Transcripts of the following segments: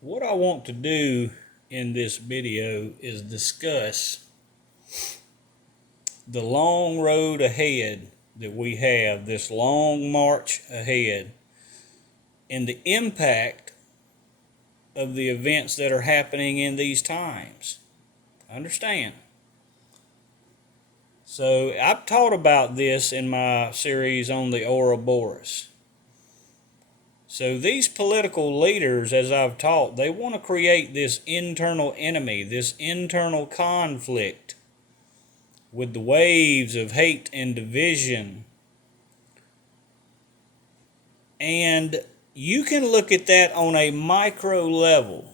What I want to do in this video is discuss the long road ahead that we have, this long march ahead, and the impact of the events that are happening in these times. Understand? So I've taught about this in my series on the Ouroboros. So these political leaders, as I've taught, they want to create this internal enemy, this internal conflict with the waves of hate and division. And you can look at that on a micro level,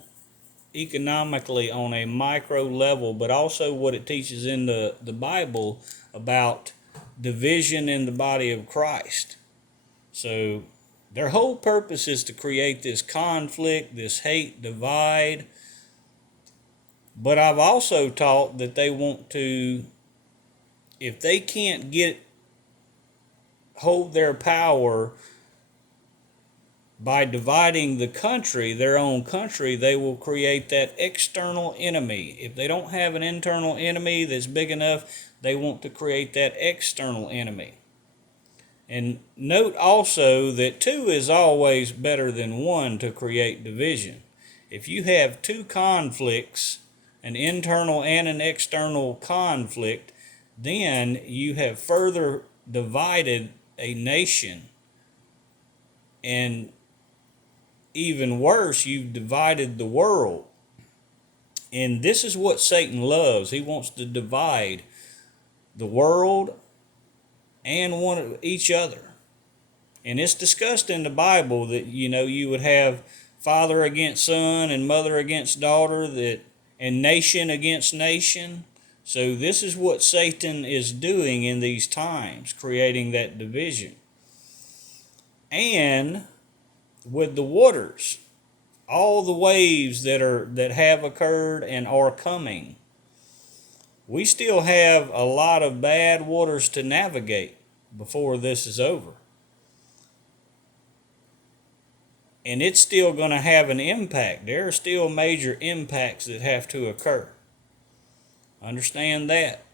economically on a micro level, but also what it teaches in the Bible about division in the body of Christ. So their whole purpose is to create this conflict, this hate, divide. But I've also taught that they want to, if they can't hold their power by dividing the country, their own country, they will create that external enemy. If they don't have an internal enemy that's big enough, they want to create that external enemy. And note also that two is always better than one to create division. If you have two conflicts, an internal and an external conflict, then you have further divided a nation. And even worse, you've divided the world. And this is what Satan loves. He wants to divide the world and each other. And it's discussed in the Bible that, you would have father against son and mother against daughter, and nation against nation. So this is what Satan is doing in these times, creating that division. And with the waters, all the waves that have occurred and are coming, we still have a lot of bad waters to navigate before this is over. And it's still going to have an impact. There are still major impacts that have to occur. Understand that.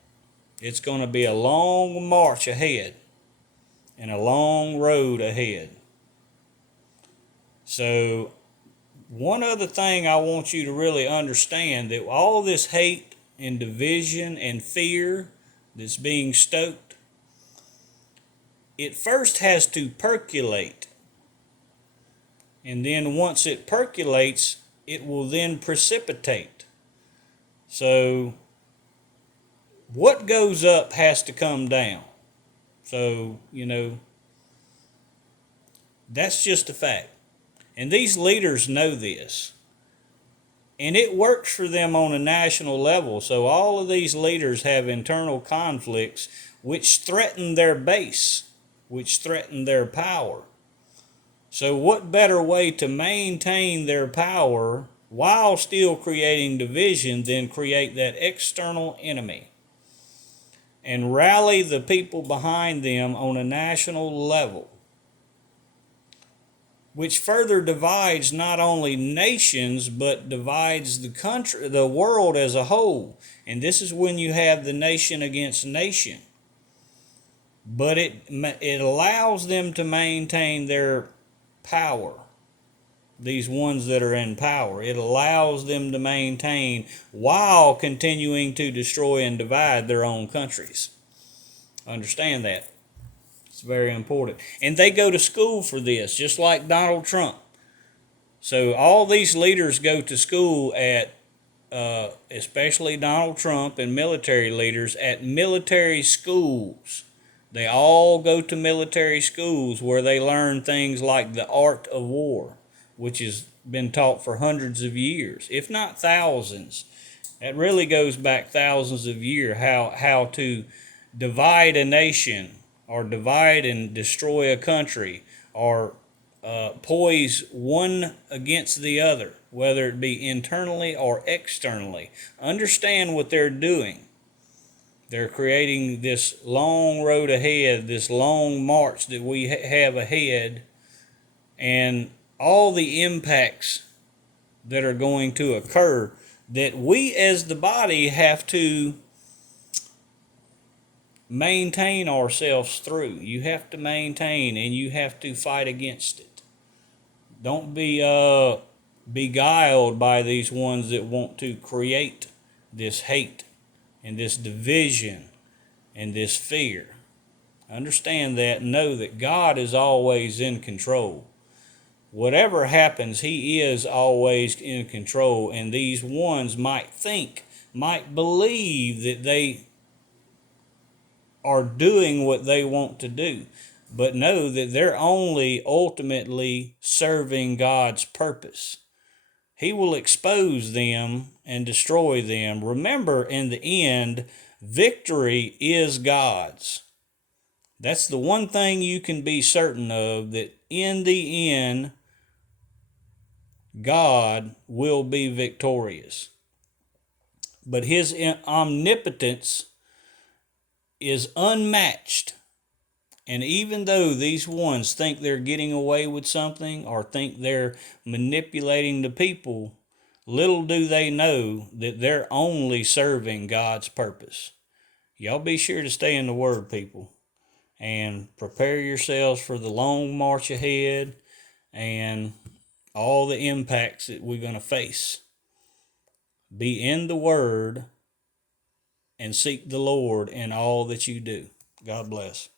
It's going to be a long march ahead and a long road ahead. So one other thing I want you to really understand, that all this hate and division and fear that's being stoked, it first has to percolate. And then once it percolates, it will then precipitate. So what goes up has to come down. So, that's just a fact. And these leaders know this. And it works for them on a national level. So all of these leaders have internal conflicts which threaten their base, which threaten their power. So what better way to maintain their power while still creating division than create that external enemy and rally the people behind them on a national level, which further divides not only nations, but divides the country, the world as a whole. And this is when you have the nation against nation. But it allows them to maintain their power, these ones that are in power. It allows them to maintain while continuing to destroy and divide their own countries. Understand that. It's very important. And they go to school for this, just like Donald Trump. So all these leaders go to school at, especially Donald Trump and military leaders, at military schools. They all go to military schools where they learn things like the art of war, which has been taught for hundreds of years, if not thousands. That really goes back thousands of years, how to divide a nation, or divide and destroy a country, or poise one against the other, whether it be internally or externally. Understand what they're doing. They're creating this long road ahead, this long march that we have ahead, and all the impacts that are going to occur that we as the body have to maintain ourselves through. You have to maintain and you have to fight against it. Don't be beguiled by these ones that want to create this hate and this division and this fear. Understand that and know that God is always in control. Whatever happens, He is always in control, and these ones might believe that they are doing what they want to do, but know that they're only ultimately serving God's purpose. He will expose them and destroy them. Remember, in the end, victory is God's. That's the one thing you can be certain of, that in the end, God will be victorious. But His omnipotence is unmatched. And even though these ones think they're getting away with something or think they're manipulating the people, little do they know that they're only serving God's purpose. Y'all be sure to stay in the Word, people, and prepare yourselves for the long march ahead and all the impacts that we're going to face. Be in the Word and seek the Lord in all that you do. God bless.